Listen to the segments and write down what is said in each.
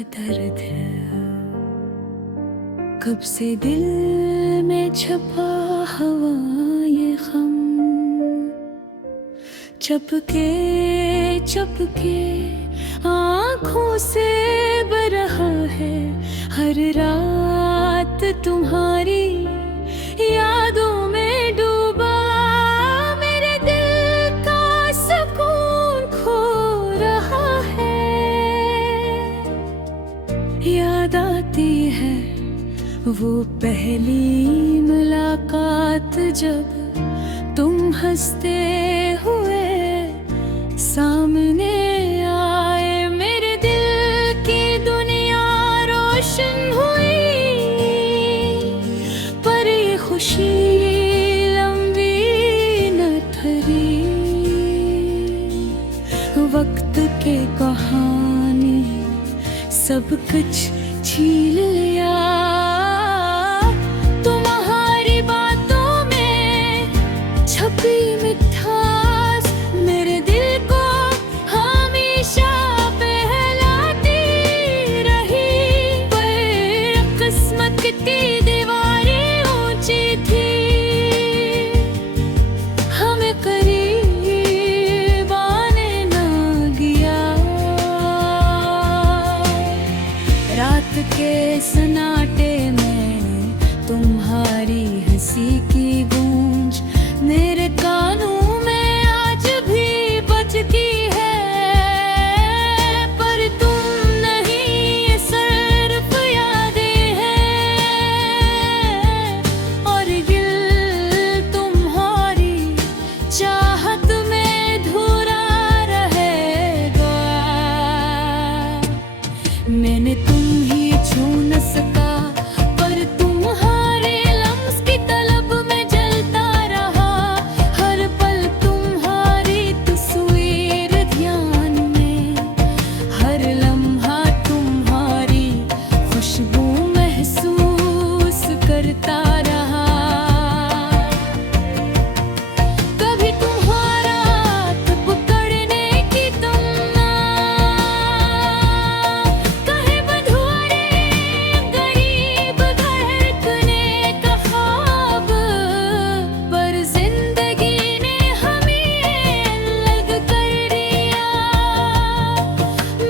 दर्द है, कब से दिल में छपा हवा ये गम, चपके चपके आँखों से बरहा है हर रात तुम्हारी यादों में डूबा। मेरे दिल का सुकून खो रहा है, याद आती है वो पहली मुलाकात जब तुम हंसते हुए सामने आए। मेरे दिल की दुनिया रोशन हुई, पर ये खुशी लंबी न ठहरी। वक्त के कहानी सब कुछ छीन लिया, तुम्हारी बातों में छपी मिठास मेरे दिल को हमेशा बहलाती रही। पर किस्मत की दीवारें ऊंची थी, हमें करीब आने ना गया। रात के सन्नाटे में तुम्हारी हंसी की गूंज मेरे कानों में आज भी बजती है। पर तुम नहीं, ये सिर्फ यादें हैं, और दिल तुम्हारी चाहत में धुरा रहेगा। मैंने तुम ही छू न सका, पर तुम्हारे लम्स की तलब में जलता रहा। हर पल तुम्हारी तस्वीर ध्यान में, हर लम्हा तुम्हारी खुशबू महसूस करता रहा। कभी तुम्हारा तब पकड़ने की तमन्ना, कहे बंधुआरे गरीब धड़कने का ख्वाब। पर जिंदगी ने हमें अलग कर दिया,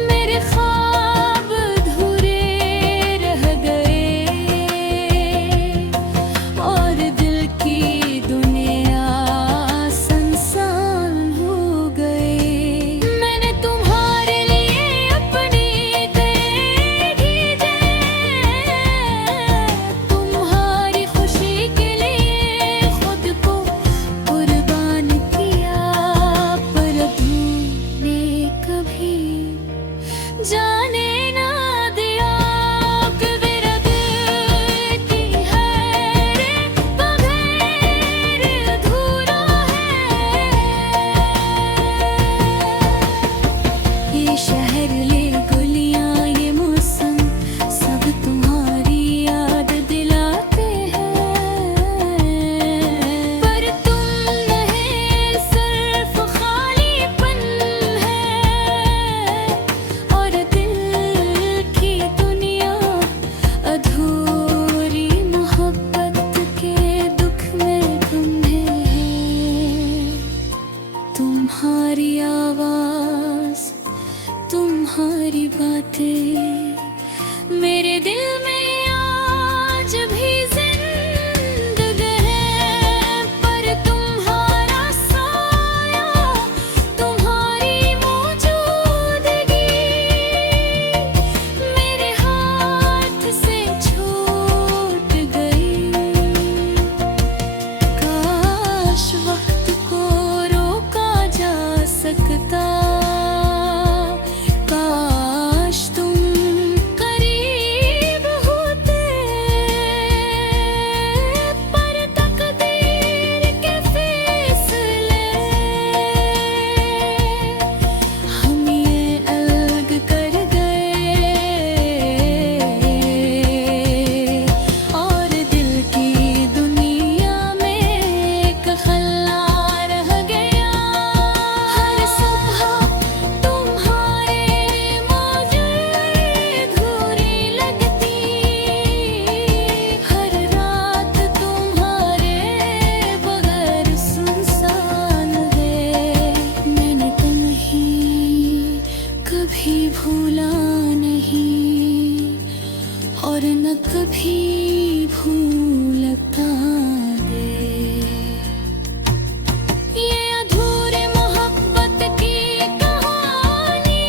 मेरे ख्वाब अधूरे रह गए, और दिल की दुनिया सुनसान हो गई। मैंने तुम्हारे लिए अपनी दे दी, तुम्हारी खुशी के लिए खुद को कुर्बान किया। पर तूने कभी जाने ना दिया कि मेरा दिल की है बगैर अधूरा है। ये शहर, ये गलियां, ये मौसम सब तुम्हारी याद दिलाते हैं। पर तुम नहीं, सिर्फ खालीपन है, और दिल की दुनिया अधूरी मोहब्बत के दुख में तुम्हें है। तुम्हारी आवाज, तुम्हारी बातें मेरे दिल में आज भी जिंदा है। पर तुम्हारा साया, तुम्हारी मौजूदगी मेरे हाथ से छूट गई। काश वक्त को रोका जा सकता, काश तुम करीब और न कभी भूलता दे। ये अधूरे मोहब्बत की कहानी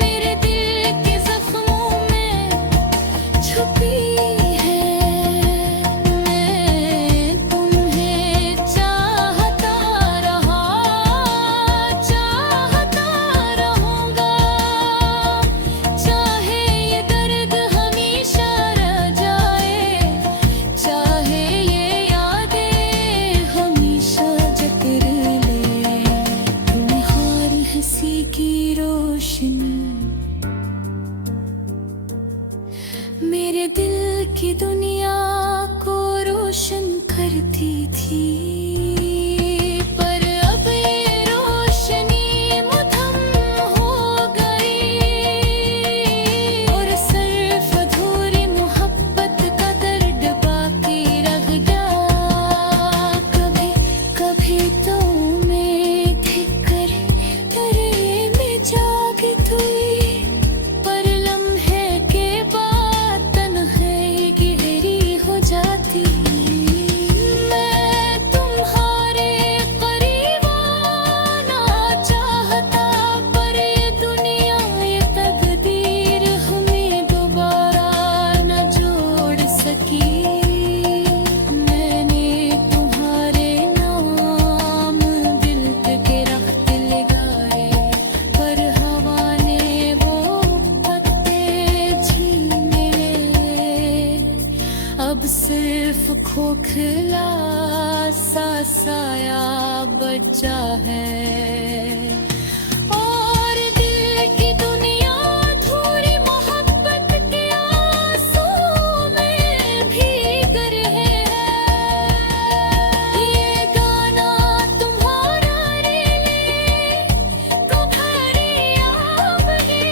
मेरे दिल के जख्मों में छुपी है। मैं तुम्हें चाहता रहा, चाहता रहूंगा, चाहे ये दर्द हमेशा रह जाए, चाहे ये यादें हमेशा जकड़ ले। तुम्हारी हंसी की रोशनी मेरे दिल की दुनिया को रोशन करती थी, पर अब ये रोशनी मुधम हो गई और सिर्फ अधूरी मोहब्बत का दर्द बाकी रह गया। कभी कभी तो मैं ठिकर तेरे में जागती हुई, पर लम्हे के बाद तन्हाई गहरी हो जाती। मैं तुम्हारे करीब आना चाहता, पर ये दुनिया ये तकदीर हमें दोबारा न जोड़ सकी। मैंने तुम्हारे नाम दिल के रख्त लगाए, पर हवा ने वो पत्ते छीन लिए। अब सिर्फ खोखला सा साया बचा है और दिल की दुनिया अधूरी मोहब्बत के आंसुओं में भीग रहे हैं। ये गाना तुम्हारा रे तुम्हारी याद है।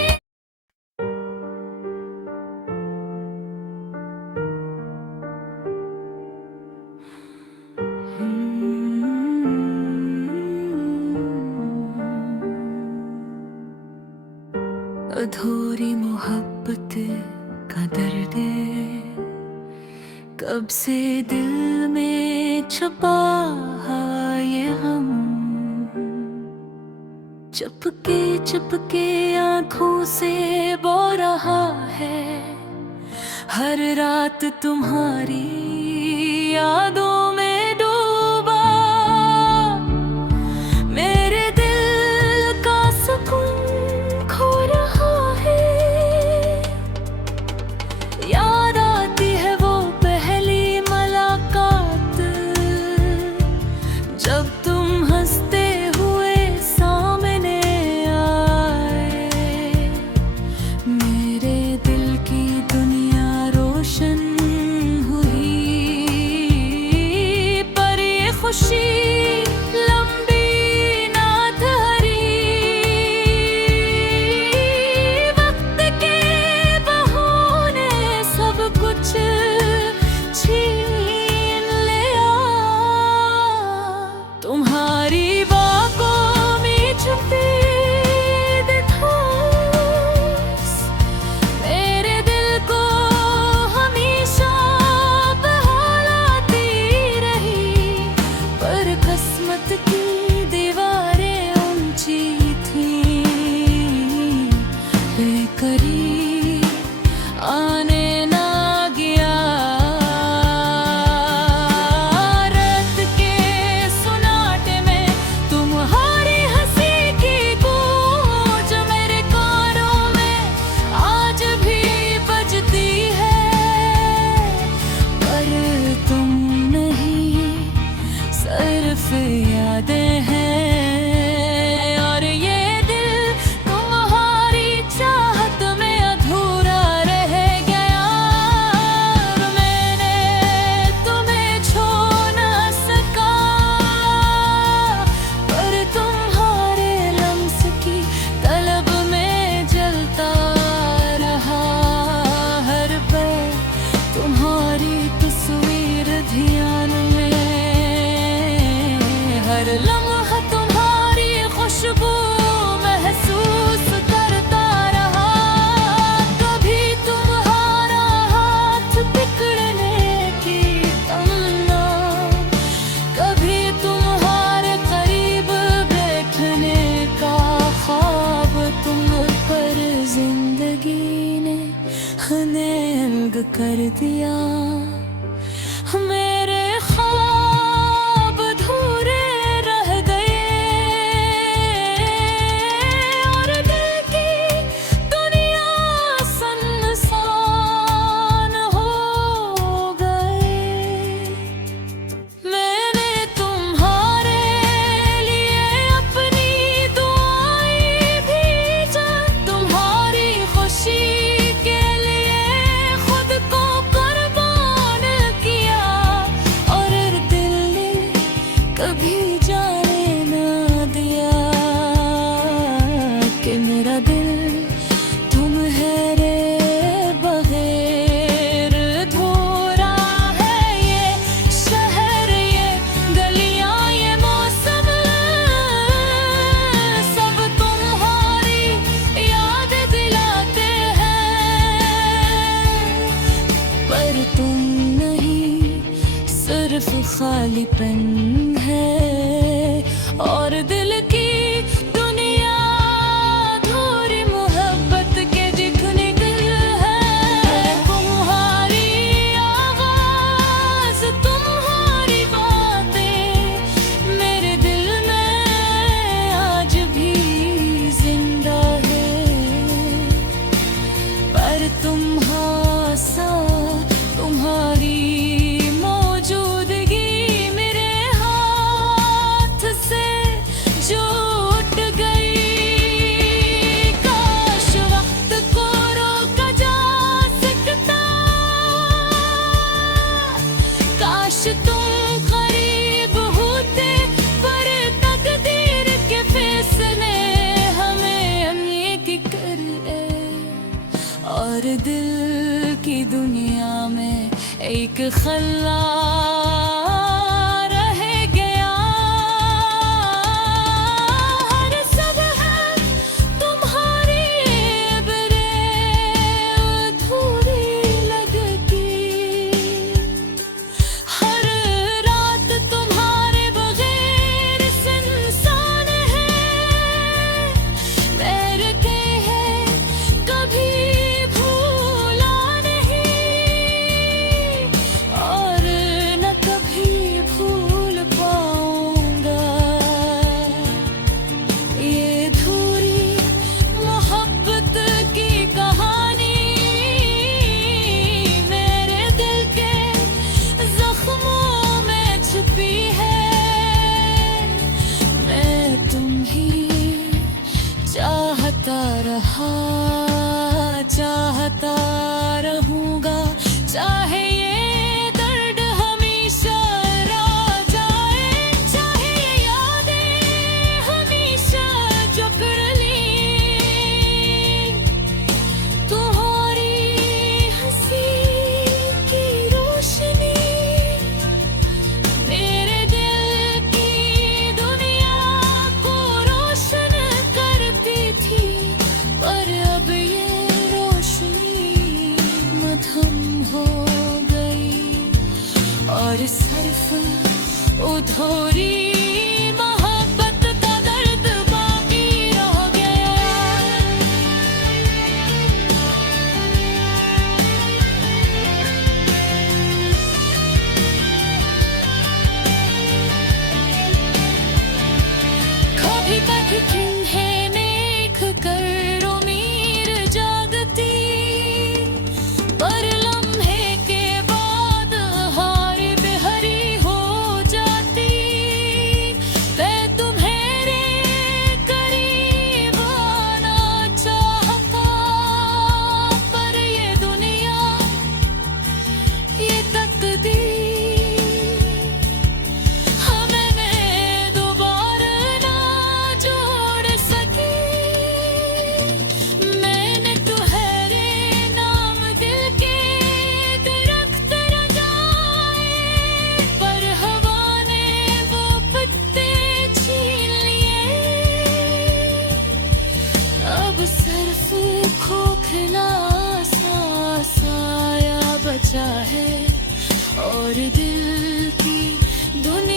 अधूरी मोहब्बत का दर्द कब से दिल में छुपा है ये हम, चुपके चुपके आंखों से बो रहा है। हर रात तुम्हारी यादों में डूबा मेरे दिल का सुकून खो रहा है। याद आती है वो पहली मुलाकात, जब तुम हंसते हुए सामने आए। मेरे दिल की दुनिया रोशन हुई, पर ये खुशी लंबी ना ठहरी। वक्त के बहाने सब कुछ छीन लिया। तुम्हारी बागों में छुपी दिखास मेरे दिल को हमेशा बहलाती रही, पर किस्मत की दीवारें ऊंची थीं। बेकरीब आने ना गया। रात के सुनाटे में तुम्हारी हंसी की गूंज मेरे कानों में आज भी बजती है, पर तुम नहीं सिर्फ यादें हैं। और ये दिल तुम्हारी चाहत में ने अलग कर दिया। मेरे ख्वाब अधूरे रह गए और दिल की दुनिया सुनसान हो गए। मैंने तुम्हारे लिए अपनी दुआएं भेजा, तुम्हारी खुशी के लिए खुद को कुर्बान किया, और दिल ने कभी जाने ना दिया कि मेरा दिल तुम है रे बगैर अधूरा है। ये शहर, ये गलियां, ये मौसम, सब तुम्हारी याद दिलाते हैं, पर तुम नहीं, सिर्फ खालीपन है और दिल की दुनिया अधूरी मोहब्बत के जितनी दिल है। तुम्हारी आवाज, तुम्हारी बातें मेरे दिल में आज भी जिंदा है, पर तुम हासा, तुम्हारी मौजूदगी मेरे हाथ से छूट गई। काश वक्त को रोका जा सकता, काश तुम करीब होते, पर तकदीर के फैसले हमें एक कर गए, और दिल की दुनिया में एक खल्ला रह गया। हर सब है तुम्हारी इबरें अधूरी लगती, हर रात तुम्हारे बगैर सुनसान है। पैर के है कभी भूला नहीं, और न कभी भूल पाऊंगा। ये अधूरी मोहब्बत की कहानी मेरे दिल के जख्मों में छुपी है। मैं तुम्हें चाहता रहा, चाहता रहूंगा, चाहे ये दर्द हमेशा रह जाए, चाहे ये यादें हमेशा जकड़ लीं। तुम्हारी हंसी की रोशनी मेरे दिल की दुनिया को रोशन करती थी, पर अब ये रोशनी मध्यम हो गई, और सिर्फ अधूरी मोहब्बत का दर्द बाकी रह गया। कभी कभी तुम्हें देख कर उम्मीद जागती, पर लम्हे के बाद हारी बेहरी हो जाती। मैं तुम्हारे करीब आना चाहता, पर ये दुनिया, ये तकदीर हमें दोबारा ना जोड़ सकी। मैंने तुम्हारे नाम दिल के दरख्त लगाए, पर हवा ने वो पत्ते छीन लिए। अब सिर्फ खोखला सा साया बचा है, और दिल की दुनिया